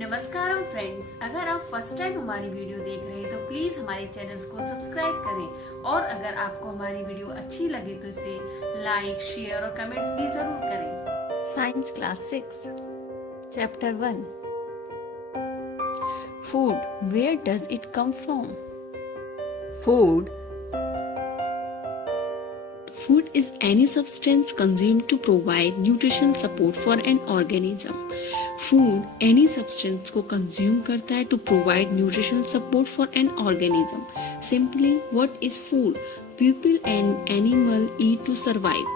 नमस्कार फ्रेंड्स, अगर आप फर्स्ट टाइम हमारी वीडियो देख रहे हैं तो प्लीज हमारे चैनल्स को सब्सक्राइब करें और अगर आपको हमारी वीडियो अच्छी लगे तो इसे लाइक, शेयर और कमेंट्स भी जरूर करें। Science class 6 chapter 1 food, where does it come from? Food is any substance consumed to provide nutritional support for an organism. Food any substance को consume करता है to provide nutritional support for an organism. Simply, what is food? People and animal eat to survive.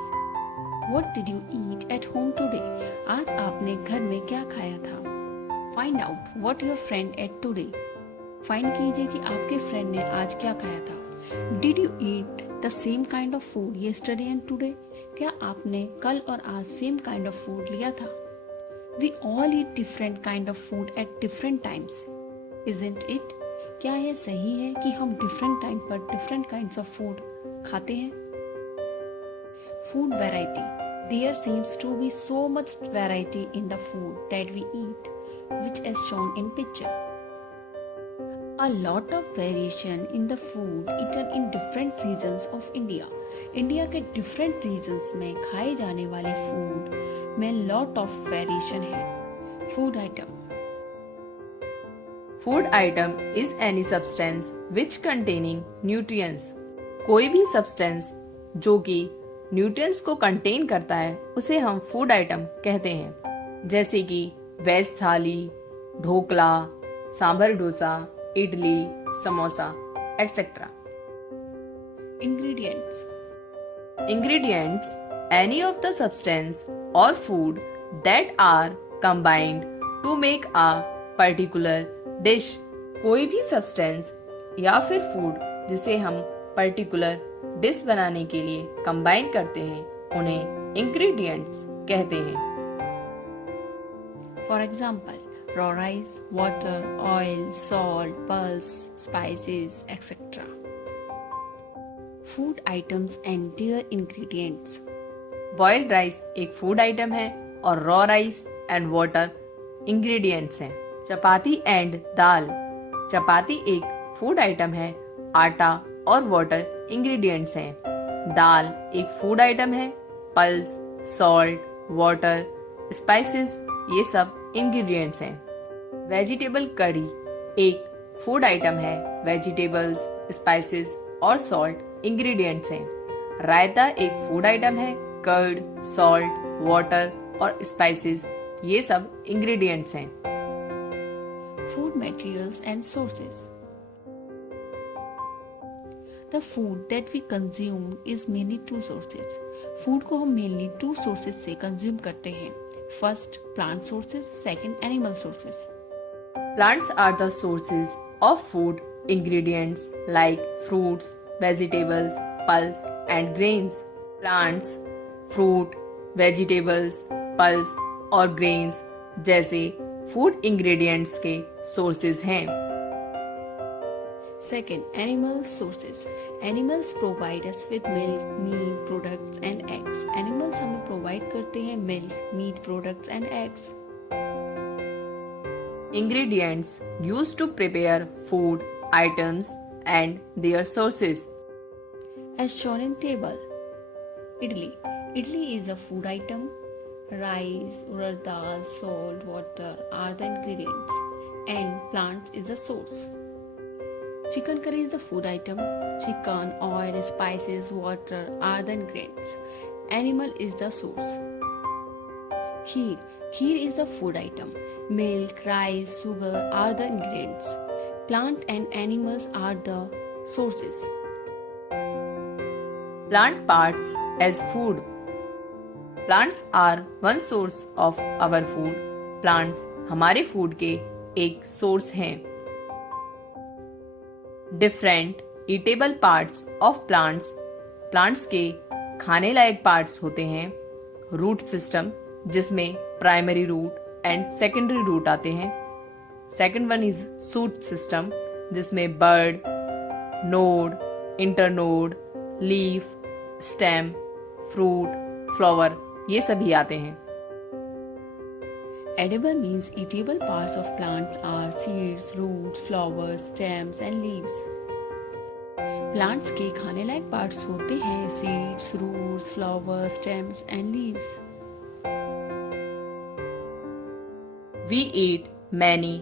What did you eat at home today? आज आपने घर में क्या खाया था? Find out what your friend ate today. Find कीजिए कि आपके friend ने आज क्या खाया था. Did you eat the same kind of food yesterday and today? क्या आपने कल और आज same kind of food लिया था? We all eat different kind of food at different times, isn't it? क्या यह सही है कि हम different time पर different kinds of food खाते हैं? Food variety. There seems to be so much variety in the food that we eat, which is shown in picture. A lot of variation in the food eaten in different regions of India. India के different regions में खाए जाने वाले food में lot of variation है. Food item. Food item is any substance which containing nutrients. कोई भी substance जो कि nutrients को contain करता है उसे हम food item कहते हैं, जैसे कि वेज थाली, dhokla, sambar dosa, idli, samosa, etc. Ingredients. Ingredients any of the substance or food that are combined to make a particular dish. कोई भी substance या फिर food जिसे हम particular dish बनाने के लिए combine करते हैं उन्हें ingredients कहते हैं. For example, raw rice, water, oil, salt, pulse, spices, etc. Food items and their ingredients. Boiled rice एक food item है और raw rice and water ingredients हैं. चपाती and दाल. चपाती एक food item है, आटा और water ingredients हैं. दाल एक food item है, pulse, salt, water, spices ये सब ingredients हैं. वेजिटेबल कड़ी एक फूड आइटम है, वेजिटेबल्स, स्पाइसेस और सॉल्ट इंग्रेडिएंट्स हैं. रायता एक फूड आइटम है, कर्ड, सॉल्ट, वाटर और स्पाइसेस ये सब इंग्रेडिएंट्स हैं. Food materials and sources. The food that we consume is mainly two sources. Food को हम mainly two sources से consume करते हैं. First, plant sources. Second, animal sources. Plants are the sources of food ingredients like fruits, vegetables, pulse and grains. Plants, fruit, vegetables, pulse और grains जैसे food ingredients के sources हैं. Second, animal sources. Animals provide us with milk, meat, products and eggs. Animals हमें provide करते हैं milk, meat, products and eggs. Ingredients used to prepare food items and their sources. As shown in table. Idli. Idli is a food item. Rice, urad dal, salt, water are the ingredients. And plants is the source. Chicken curry is the food item. Chicken, oil, spices, water are the ingredients. Animal is the source. Kheer. Kheer is the food item. Milk, rice, sugar are the ingredients. Plant and animals are the sources. Plant parts as food. Plants are one source of our food. Plants हमारे food के एक source हैं. Different eatable parts of plants. Plants के खाने लायक parts होते हैं. Root system जिसमें primary root and secondary root आते हैं. Second one is shoot system जिसमें bud, node, internode, leaf, stem, fruit, flower ये सभी आते हैं. Edible means eatable parts of plants are seeds, roots, flowers, stems and leaves. Plants के खाने लायक पार्ट्स होते हैं seeds, roots, flowers, stems and leaves. We eat many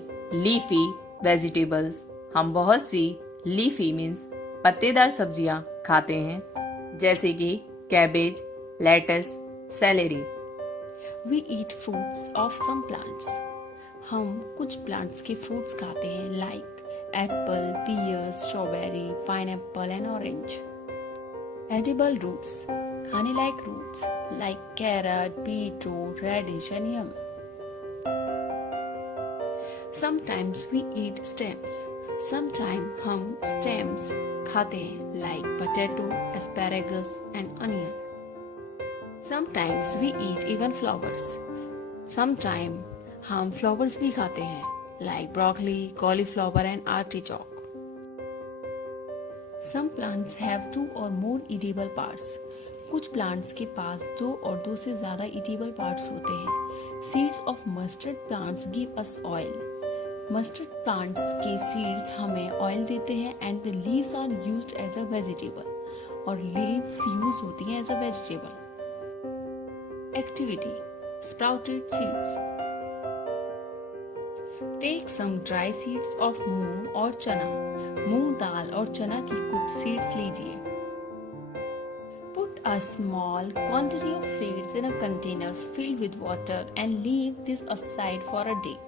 leafy vegetables. हम बहुत सी leafy means पत्तेदार सब्जियां खाते हैं जैसे कि cabbage, lettuce, celery. We eat fruits of some plants. हम कुछ प्लांट्स के फ्रूट्स खाते हैं like apple, pear, strawberry, pineapple and orange. Edible roots, खाने लायक roots like carrot, beetroot, radish and yam. Sometimes we eat stems. Sometimes हम stems खाते हैं like potato, asparagus and onion. Sometimes we eat even flowers. Sometimes हम flowers भी खाते हैं like broccoli, cauliflower and artichoke. Some plants have 2 or more eatable parts. कुछ plants के पास 2 और 2 से ज़्यादा eatable parts होते हैं. Seeds of mustard plants give us oil. Mustard plants के सीड्स हमें ऑयल देते हैं and the leaves are used as a vegetable. और लीव्स यूज होती हैं as a vegetable. Activity sprouted seeds. Take some dry seeds of moong और चना. मूंग दाल और चना की कुछ सीड्स लीजिए. Put a small quantity of seeds in a container filled with water and leave this aside for a day.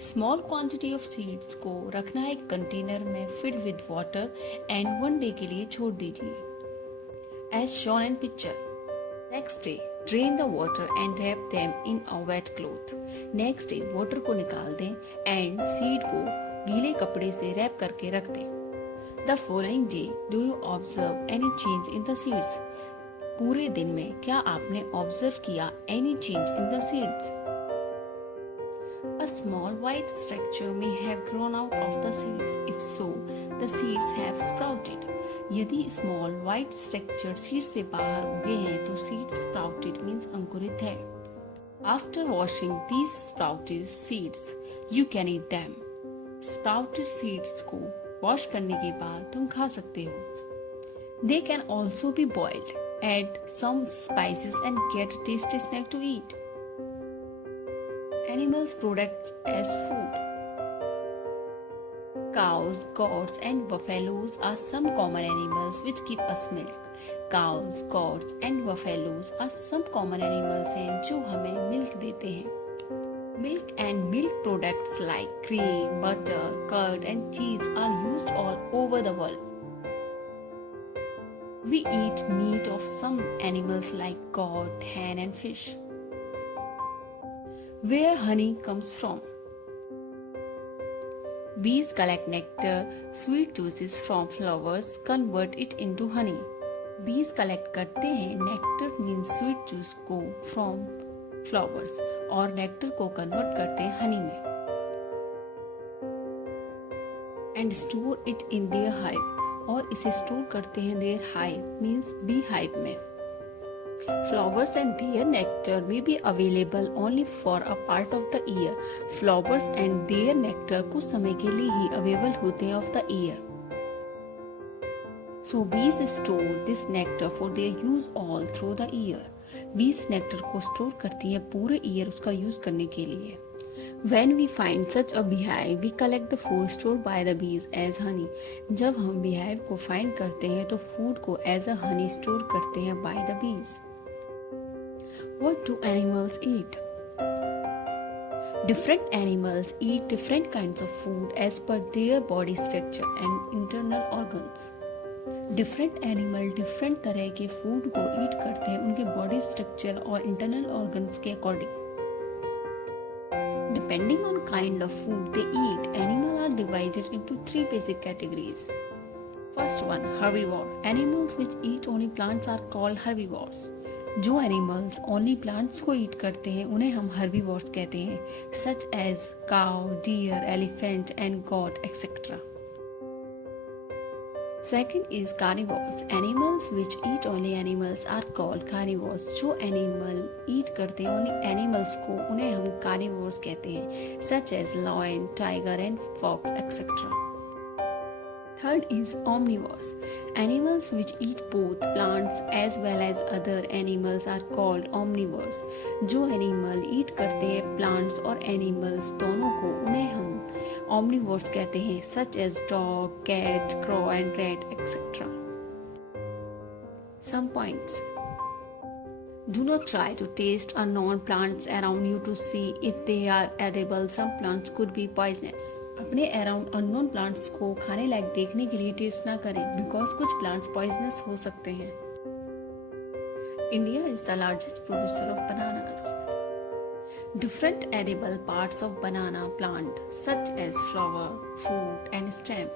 Small quantity of seeds को रखना है एक कंटेनर में filled with water and 1 day के लिए छोड़ दीजिए as shown in picture. Next day drain the water and wrap them in a wet cloth. Next day water को निकाल दें एंड सीड को गीले कपड़े से रैप करके रख दें. The following day do you observe any change in the seeds. पूरे दिन में क्या आपने ऑब्जर्व किया any change in the seeds. A small white structure may have grown out of the seeds. If so, the seeds have sprouted. यदि small white structure seed से बाहर उगे हैं तो seed sprouted means अंकुरित है. After washing these sprouted seeds, you can eat them. Sprouted seeds को wash करने के बाद तुम खा सकते हो. They can also be boiled. Add some spices and get a tasty snack to eat. Animals products as food. Cows, goats and buffaloes are some common animals which give us milk. Cows, goats and buffaloes are some common animals हैं जो हमें milk देते हैं. Milk and milk products like cream, butter, curd and cheese are used all over the world. We eat meat of some animals like goat, hen and fish. Where honey comes from. Bees collect nectar, sweet juices from flowers, convert it into honey. Bees collect करते हैं nectar means sweet juice को from flowers और nectar को convert करते हैं honey में. And store it in their hive. और इसे store करते हैं their hive means bee hive में. Flowers and their nectar may be available only for a part of the year. Flowers and their nectar कुछ समय के लिए ही available होते हैं of the year. So bees store this nectar for their use all through the year. Bees nectar को store करती हैं पूरे year उसका use करने के लिए. When we find such a beehive, we collect the food stored by the bees as honey. जब हम beehive को find करते हैं तो food को as a honey store करते हैं by the bees. What do animals eat? Different animals eat different kinds of food as per their body structure and internal organs. Different animal different तरह के food को eat करते हैं उनके body structure और internal organs के according. Depending on kind of food they eat, animals are divided into 3 basic categories. First one, herbivore. Animals which eat only plants are called herbivores. जो animals only plants को eat करते हैं उन्हें हम herbivores कहते हैं such as cow, deer, elephant and goat etcetera. Second is carnivores. Animals which eat only animals are called carnivores. जो animal eat करते हैं only animals को उन्हें हम carnivores कहते हैं, such as lion, tiger and fox etc. Third is omnivores. Animals which eat both plants as well as other animals are called omnivores. जो animal eat करते हैं प्लांट्स और एनिमल्स दोनों को उन्हें हम omnivores कहते हैं, such as dog, cat, crow and rat etc. Some points. Do not try to taste unknown plants around you to see if they are edible. Some plants could be poisonous. अपने around unknown plants को खाने लायक देखने के लिए test ना करें because कुछ plants poisonous हो सकते हैं. India is the largest producer of bananas. Different edible parts of banana plant such as flower, fruit and stem